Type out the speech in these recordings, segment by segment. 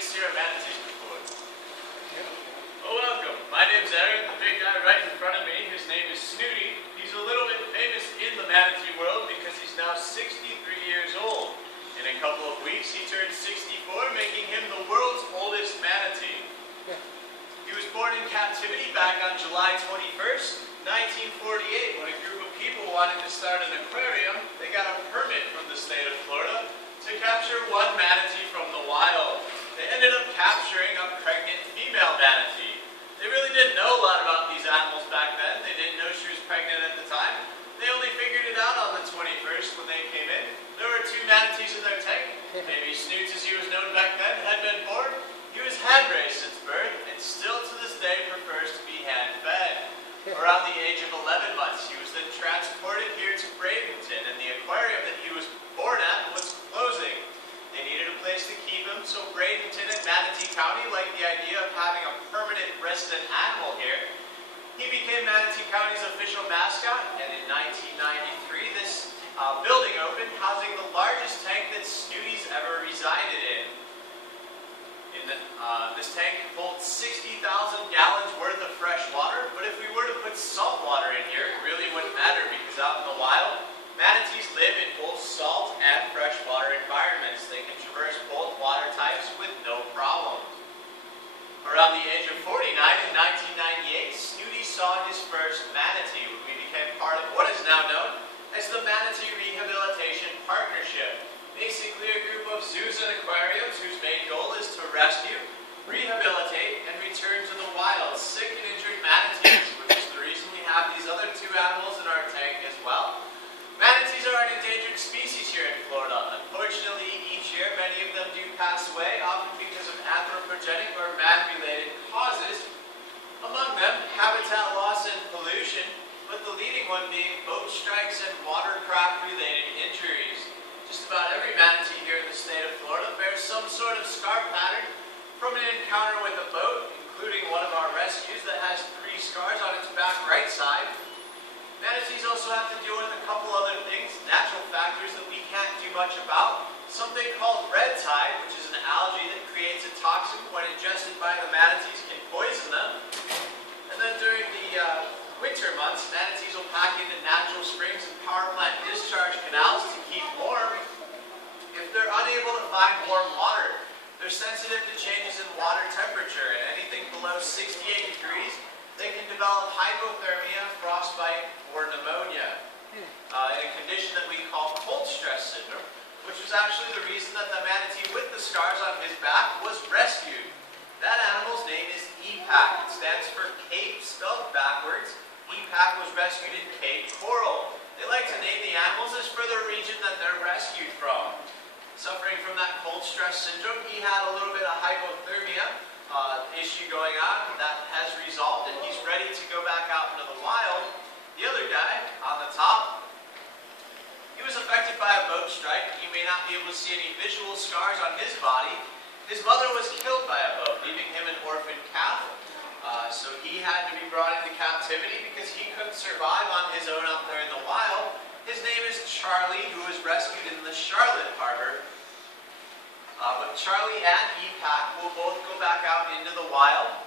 ever see our manatees before? Well, welcome. My name's Eric. The big guy right in front of me, his name is Snooty. He's a little bit famous in the manatee world because he's now 63 years old. In a couple of weeks, he turned 64, making him the world's oldest manatee. He was born in captivity back on July 21st, 1948, when a group of people wanted to start an aquarium. They got a permit from the state of Florida to capture one manatee from the wild. They ended up capturing a pregnant female manatee. They really didn't know a lot about these animals back then. They didn't know she was pregnant at the time. They only figured it out on the 21st when they came in. There were 2 manatees in their tank. Maybe Snoots, as he was known back then, had been born. He was hand-raised since birth, and still to this day prefers to be hand-fed. Around the age of 11 months, he was then transported here to Bradenton, and the aquarium that he was born at was closing. They needed a place to keep him, so Bradenton and Manatee County liked the idea of having a permanent resident animal here. He became Manatee County's official mascot, and in 1993, this building opened, housing the largest tank that Snooty's ever resided in. This tank holds 60,000 gallons worth of fresh water, but if we were to put salt water in here, it really wouldn't matter because out in the wild, manatees live in both salt and freshwater environments. They can traverse both water types with no problem. Around the age of 49 in 1998, Snooty saw his first manatee when we became part of what is now known as the Manatee Rehabilitation Partnership. Basically a group of zoos and aquariums whose main goal is to rescue, rehabilitate, and return to the wild sick and injured manatees, which is the reason we have these other 2 animals in our tank as well. Manatees are an endangered species here in Florida. Unfortunately, each year many of them do pass away, often because of anthropogenic or man-related causes. Among them, habitat loss and pollution, but the leading one being boat strikes and watercraft-related injuries. Just about every manatee here in the state of Florida bears some sort of scar pattern from an encounter with a boat, including one of our rescues that has 3 scars on its back right side. Manatees also have to deal with a couple other things, natural factors that we can't do much about. Something called red tide, which is an algae that creates a toxin when ingested by the manatees can poison them. And then during the winter months, manatees will pack into natural springs and power plant discharge canals to keep warm. If they're unable to find warm water, they're sensitive to changes in water temperature, and anything below 68 degrees, they can develop hypothermia, frostbite, or pneumonia. In a condition that we call cold stress syndrome, which was actually the reason that the manatee with the scars on his back was rescued. That animal's name is EPAC. It stands for Cape spelled backwards. EPAC was rescued in Cape Coral. They like to name the animals as per the region that they're rescued from. Suffering from that cold stress syndrome, he had a little bit of hypothermia issue going on. That has resolved, and he's ready to go back out into the wild. The other guy on the top, he was affected by a boat strike. You may not be able to see any visual scars on his body. His mother was killed by a boat, leaving him an orphan calf. So he had to be brought into captivity because he couldn't survive on his own out there in the wild. His name is Charlie, who was rescued in the Charlotte Harbor. But Charlie and EPAC will both go back out into the wild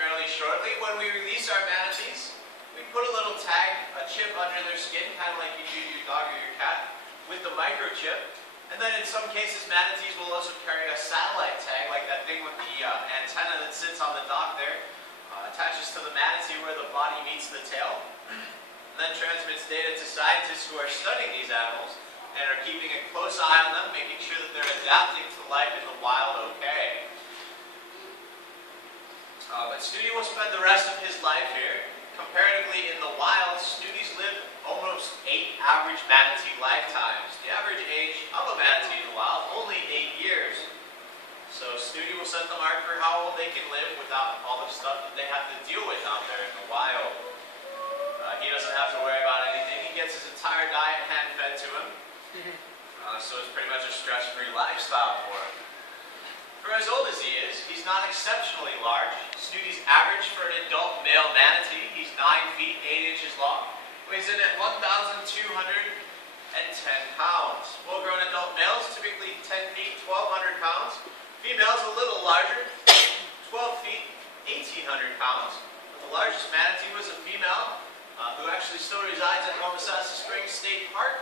fairly shortly. When we release our manatees, we put a little tag, a chip under their skin, kind of like you do your dog or your cat, with the microchip. And then in some cases, manatees will also carry a satellite tag, like that thing with the antenna that sits on the dock there, attaches to the manatee where the body meets the tail, and then transmits data to scientists who are studying these animals and are keeping a close eye on them, making sure that they're adapting to life in the wild okay. But Snooty will spend the rest of his life here. Comparatively, in the wild, Snooty's lived almost 8 average manatee lifetimes. The average age of a manatee in the wild, only 8 years. So Snooty will set the mark for how old they can live without all the stuff that they have to deal with out there in the wild. He doesn't have to worry about anything. He gets his entire diet hand-fed to him. So it's pretty much a stress-free lifestyle for him. For as old as he is, he's not exceptionally large. Snooty's average for an adult male manatee, he's 9 feet 8 inches long, weighs in at 1,210 pounds. Full-grown adult males, typically 10 feet 1,200 pounds. Females a little larger, 12 feet, 1,800 pounds. But the largest manatee was a female who actually still resides at Homosassa Springs State Park.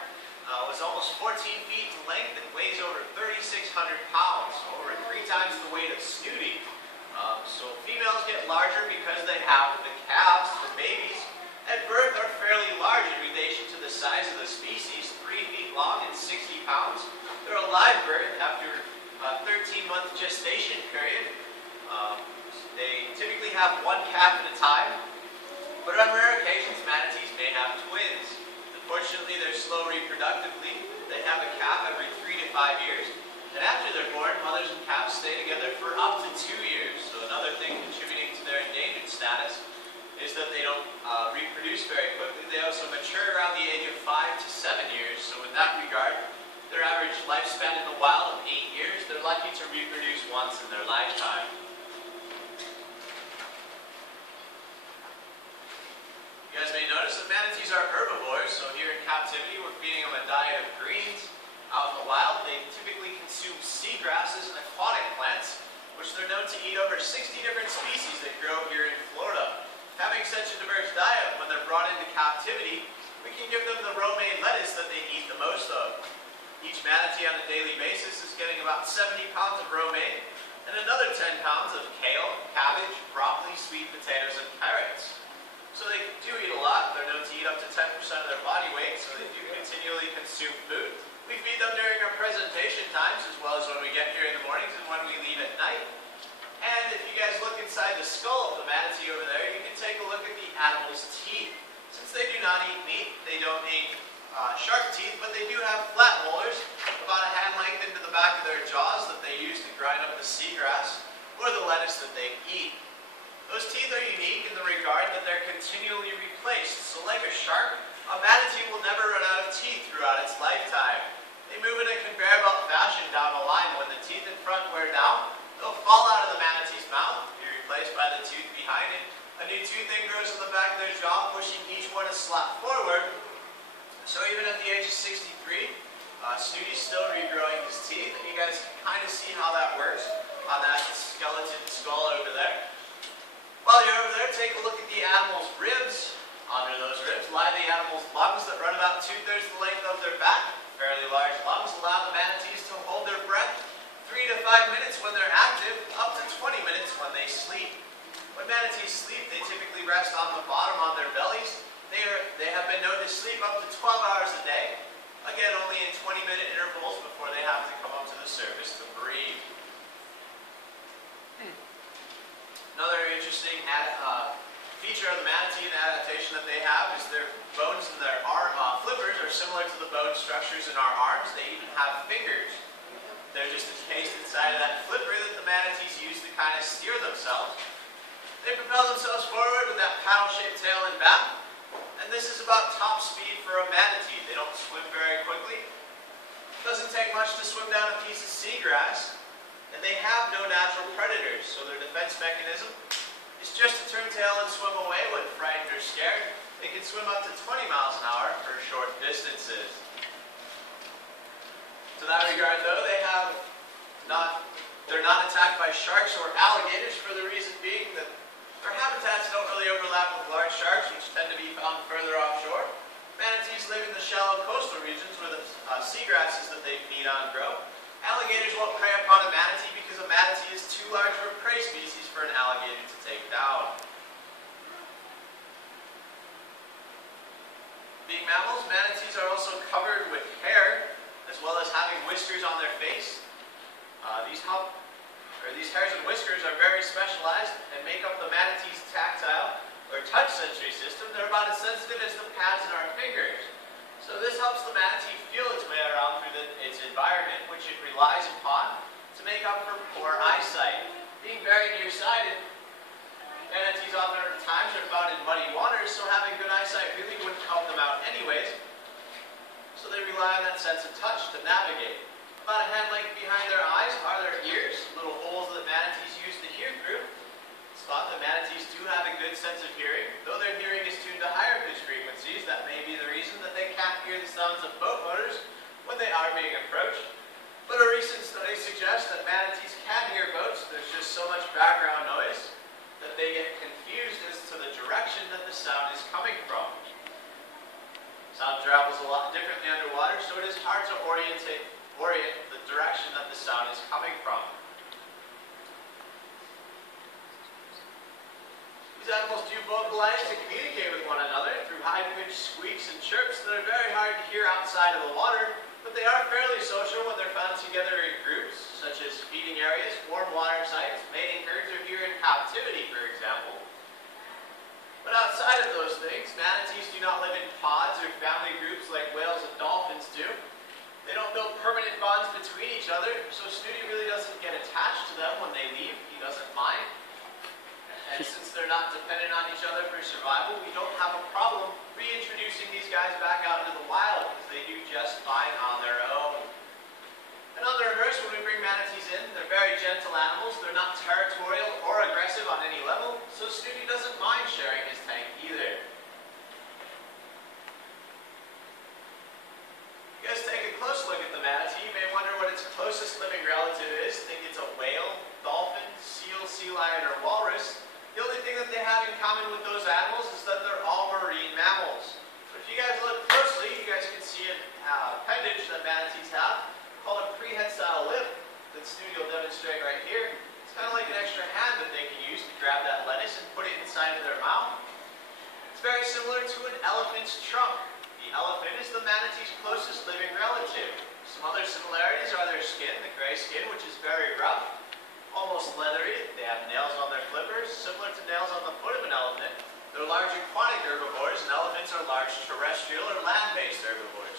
Was almost 14 feet in length and weighs over 3,600 pounds, over 3 times the weight of Snooty. So females get larger because they have the calves, the babies, at birth are fairly large in relation to the size of the species, 3 feet long and 60 pounds. They're a live birth after a 13-month gestation period. They typically have one calf at a time, but on rare occasions manatees may have twins. Unfortunately, they're slow reproductively. They have a calf every 3 to 5 years. And after they're born, mothers and calves stay together for up to 2 years. So another thing contributing to their endangered status is that they don't reproduce very quickly. They also mature around the age of 5 to 7 years. So in that regard, their average lifespan in the wild of 8 years. They're lucky to reproduce once in their lifetime. You guys may notice that manatees are herbivores, so here in captivity we're feeding them a diet of greens. Out in the wild, they typically consume seagrasses and aquatic plants, which they're known to eat over 60 different species that grow here in Florida. Having such a diverse diet, when they're brought into captivity, we can give them the romaine lettuce that they eat the most of. Each manatee on a daily basis is getting about 70 pounds of romaine and another 10 pounds of kale, cabbage, broccoli, sweet potatoes, and carrots. So they do eat a lot. They're known to eat up to 10% of their body weight, so they do continually consume food. We feed them during our presentation times, as well as when we get here in the mornings and when we leave at night. And if you guys look inside the skull of the manatee over there, you can take a look at the animal's teeth. Since they do not eat meat, they don't eat sharp teeth, but they do have flat molars, about a hand length into the back of their jaws that they use to grind up the seagrass or the lettuce that they eat. Those teeth are unique in the regard that they're continually replaced. So like a shark, a manatee will never run out of teeth throughout its lifetime. They move in a conveyor belt fashion down a line. When the teeth in front wear down, they'll fall out of the manatee's mouth, be replaced by the tooth behind it. A new tooth then grows in the back of their jaw, pushing each one a slot forward. So even at the age of 63, Snooty's still regrowing his teeth, and you guys can kind of see how that works on that skeleton skull over there. While you're over there, take a look at the animal's ribs. Under those ribs lie the animal's lungs that run about 2/3 the length of their back. Fairly large lungs allow the manatees to hold their breath 3 to 5 minutes when they're active, up to 20 minutes when they sleep. When manatees sleep, they typically rest on the bottom on their bellies. They have been known to sleep up to 12 hours a day, again only in 20-minute intervals before they have to come up to the surface to breathe. Another interesting feature of the manatee and adaptation that they have is their bones in their arm flippers are similar to the bone structures in our arms. They even have fingers. They're just encased inside of that flipper that the manatees use to kind of steer themselves. They propel themselves forward with that paddle-shaped tail and back. And this is about top speed for a manatee. They don't swim very quickly. It doesn't take much to swim down a piece of seagrass. And they have no natural predators, so their defense mechanism is just to turn tail and swim away when frightened or scared. They can swim up to 20 miles an hour for short distances. To that regard, though, they're not attacked by sharks or alligators, for the reason being that their habitats don't really overlap with large sharks, which tend to be found further offshore. Manatees live in the shallow coastal regions where the seagrasses that they feed on grow. Alligators won't prey upon a manatee because a manatee is too large of a prey species for an alligator to take down. Being mammals, manatees are also covered with hair, as well as having whiskers on their face. These hairs and whiskers are very specialized and make up the manatee's tactile or touch sensory system. They're about as sensitive as the pads in our fingers. So this helps the manatee feel its way around through its environment, which it relies upon to make up for poor eyesight. Being very nearsighted, manatees often at times are found in muddy waters, so having good eyesight really wouldn't help them out anyways. So they rely on that sense of touch to navigate. About a hand length behind their eyes are their ears, little holes that manatees use to hear through. It's thought that manatees do have a good sense of hearing. Though their hearing is tuned to higher pitch frequencies, that may be the reason that they can't hear the sounds of boat motors when they are being approached. But a recent study suggests that manatees can hear there's just so much background noise that they get confused as to the direction that the sound is coming from. Sound travels a lot differently underwater, so it is hard to orient the direction that the sound is coming from. These animals do vocalize to communicate with one another through high-pitched squeaks and chirps that are very hard to hear outside of the water, but they are fairly social when they're found together in groups, such as feeding areas, warm water sites, mating herds, or here in captivity, for example. But outside of those things, manatees do not live in pods or family groups like whales and dolphins do. They don't build permanent bonds between each other, so Snooty really doesn't get attached to them when they leave. He doesn't mind. And since they're not dependent on each other for survival, we don't have a problem reintroducing these guys back out into the wild because they do just fine on their own. And on the reverse, when we bring manatees in, they're very gentle animals. They're not territorial or aggressive on any level, so Snooty doesn't mind sharing his tank either. You guys take a close look at the manatee, you may wonder what its closest living relative is. Think it's a whale, dolphin, seal, sea lion, or walrus. The only thing that they have in common with those animals is that they're all marine mammals. But if you guys look closely, you guys can see an appendage that manatees have called a prehensile lip that Snooty will demonstrate right here. It's kind of like an extra hand that they can use to grab that lettuce and put it inside of their mouth. It's very similar to an elephant's trunk. The elephant is the manatee's closest living relative. Some other similarities are their skin, the gray skin, which is very rough, almost leathery. They have nails on their flippers, similar to nails on the foot of an elephant. They're large aquatic herbivores, and elephants are large terrestrial or land-based herbivores.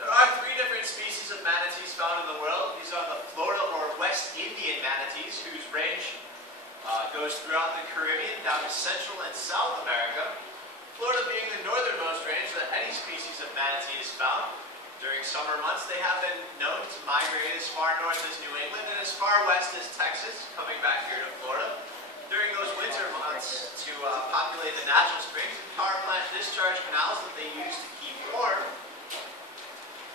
There are 3 different species of manatees found in the world. These are the Florida or West Indian manatees, whose range goes throughout the Caribbean down to Central and South America. Florida being the northernmost range that any species of manatee is found. During summer months, they have been known to migrate as far north as New England and as far west as Texas, coming back here to Florida. During those winter months, to populate the natural springs and power plant discharge canals that they use to keep warm.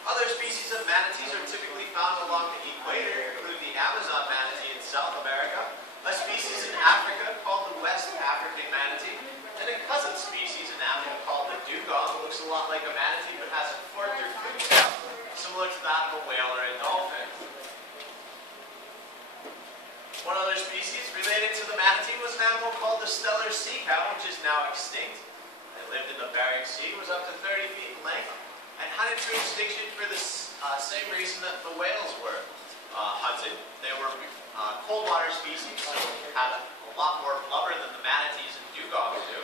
Other species of manatees are typically found along the equator, including the Amazon manatee in South America, a species in Africa called the West African manatee, and a cousin species in Africa called the dugong, that looks a lot like a manatee but has a forked or fin tail, similar to that of a whale or a dolphin. One other species related to the manatee was an animal called the stellar sea cow, which is now extinct. It lived in the Bering Sea, was up to 30 feet in length, and hunted to extinction for the same reason that the whales were hunted. They were cold water species, so had a lot more blubber than the manatees and dugongs do.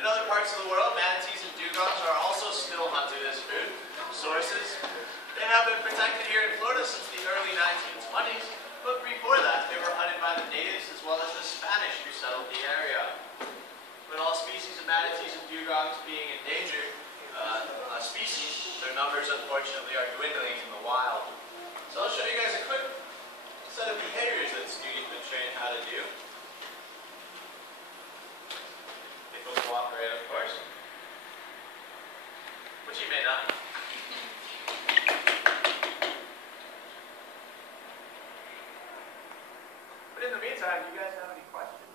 In other parts of the world, manatees and dugongs are also still hunted as food sources. They have been protected here in Florida since the early 1920s, but before that they were hunted by the natives as well as the Spanish who settled the area. With all species of manatees and dugongs being endangered species, their numbers unfortunately are dwindling in the wild. So I'll show you guys a quick set of behaviors that Snooty's been trained how to do. If he'll cooperate, of course. Which he may not. But in the meantime, do you guys have any questions?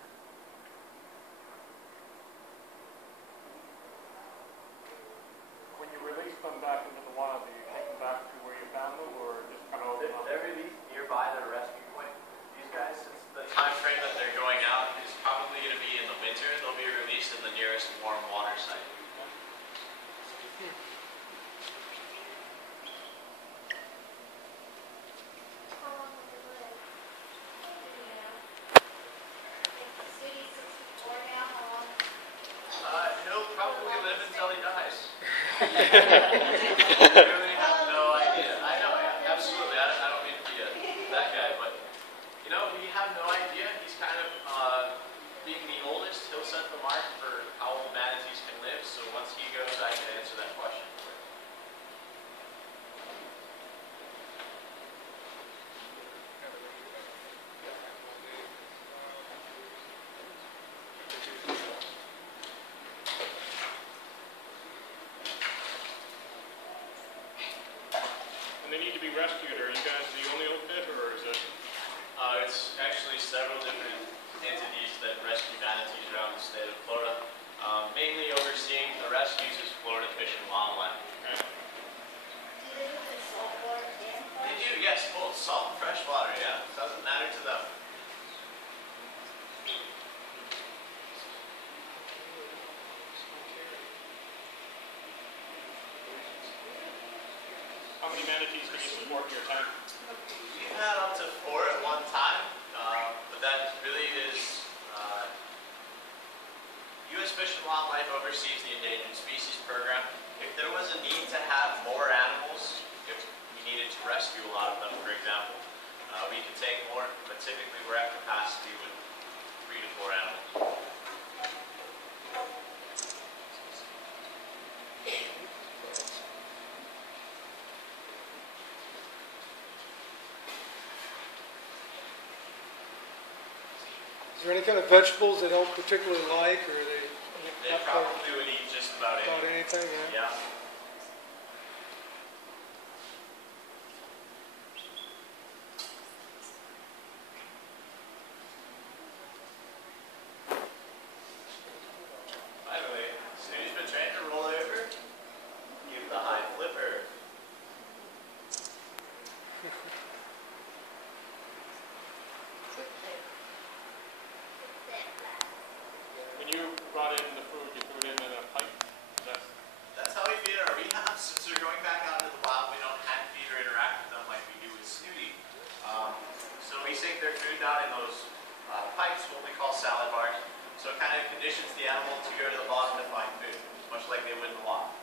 When you release them back into the wild, do you take them back to where you found them, or just kind of open them up? They're released nearby their rescue point. These guys, since the time frame that they're going out is probably going to be in the winter, they'll be released in the nearest warm water site. He'll probably live until he dies. I really have no idea. I know, yeah, absolutely. I don't mean to be that guy, but you know, we have no idea. He's kind of being the oldest. He'll set the mark for how old manatees can live. So once he goes, I can answer that question. And they need to be rescued. Are you guys the only outfit, or is it? It's actually several different entities that rescue manatees around the state of Florida. Mainly overseeing the rescues is Florida Fish and Wildlife. They do, yes, both salt and fresh water, yeah. Doesn't matter to them. How many manatees can you support in your tank? We've had up to 4 at one time, but that really is U.S. Fish and Wildlife oversees the Endangered Species Program. If there was a need to have more animals, if we needed to rescue a lot of them, for example, we could take more, but typically we're at capacity with 3 to 4 animals. Is there any kind of vegetables they don't particularly like, or They probably would eat just about anything. Yeah. By the way, Snooty's been trained to roll over. Give the high flipper. When you brought in the food, you threw it in a pipe? That's how we feed our rehabs. Since we're going back out into the wild, we don't hand feed or interact with them like we do with Snooty. So we sink their food down in those pipes, what we call salad bars. So it kind of conditions the animal to go to the bottom to find food, much like they would in the wild.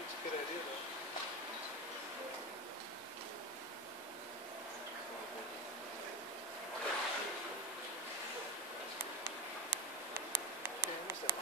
That's a good idea, though. Okay, what's that?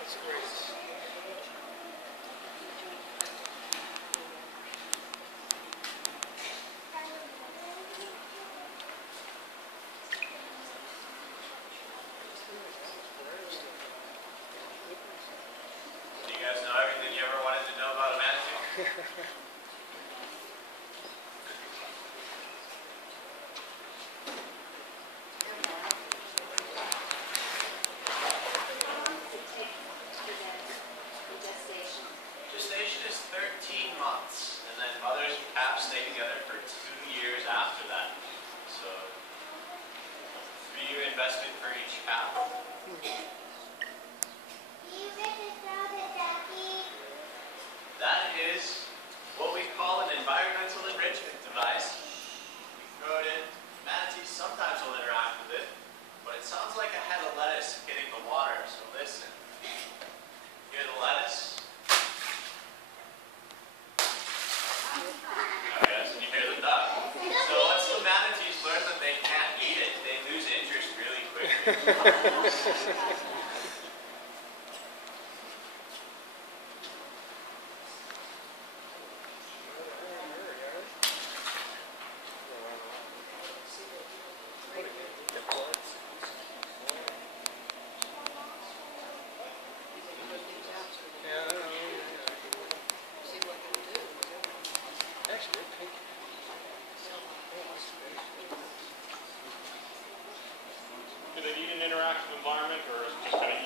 That's great. Do you guys know everything you ever wanted to know about a manatee? Gestation is 13 months, and then mothers and calves stay together for 2 years after that. So, 3-year investment for each calf. That is what we call an environmental enrichment device. We throw it in. Manatees sometimes will interact with it, but it sounds like a head of lettuce hitting the water, so listen. Hear the lettuce? Oh yes, and you hear the duck. So once the manatees learn that they can't eat it, they lose interest really quickly. Do they need an interactive environment, or is it just kind of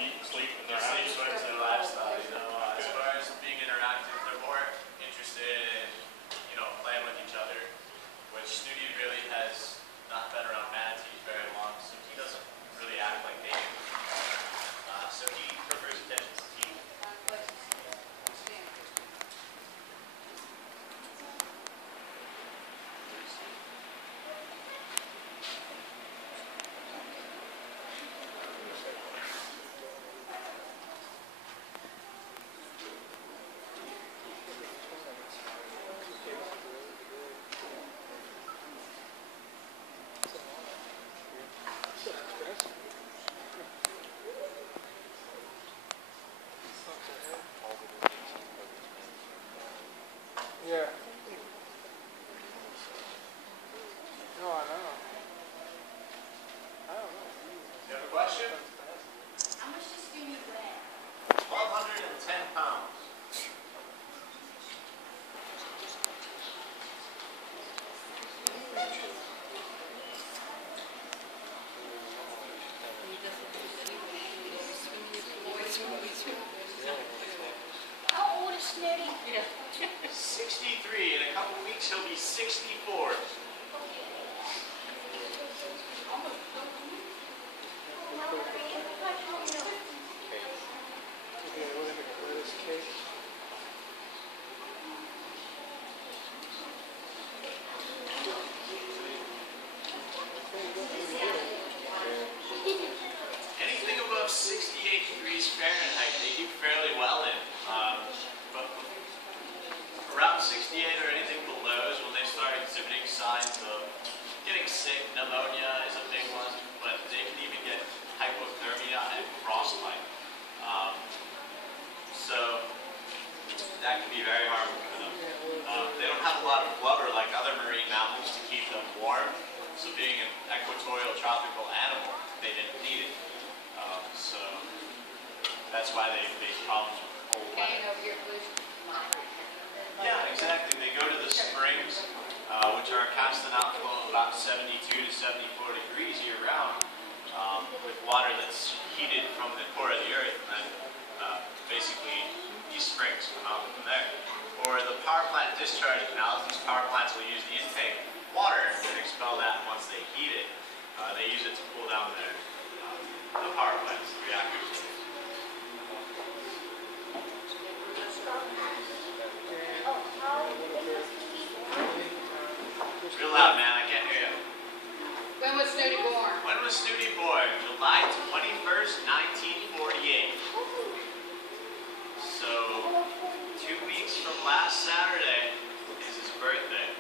So being an equatorial tropical animal, they didn't need it. So that's why they face problems with cold weather. Yeah, exactly. They go to the springs, which are a constant outflow of about 72 to 74 degrees year round, with water that's heated from the core of the earth, and then basically these springs come out from there. Or the power plant discharge canals. These power plants will use the intake water and expel that once they heat it. They use it to cool down the power plants, the reactors. Real loud, man. I can't hear you. When was Snooty born? When was Snooty born? July 21st, 1948. So, 2 weeks from last Saturday is his birthday.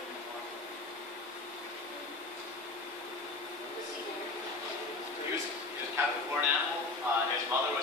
He was kind of a born animal. His mother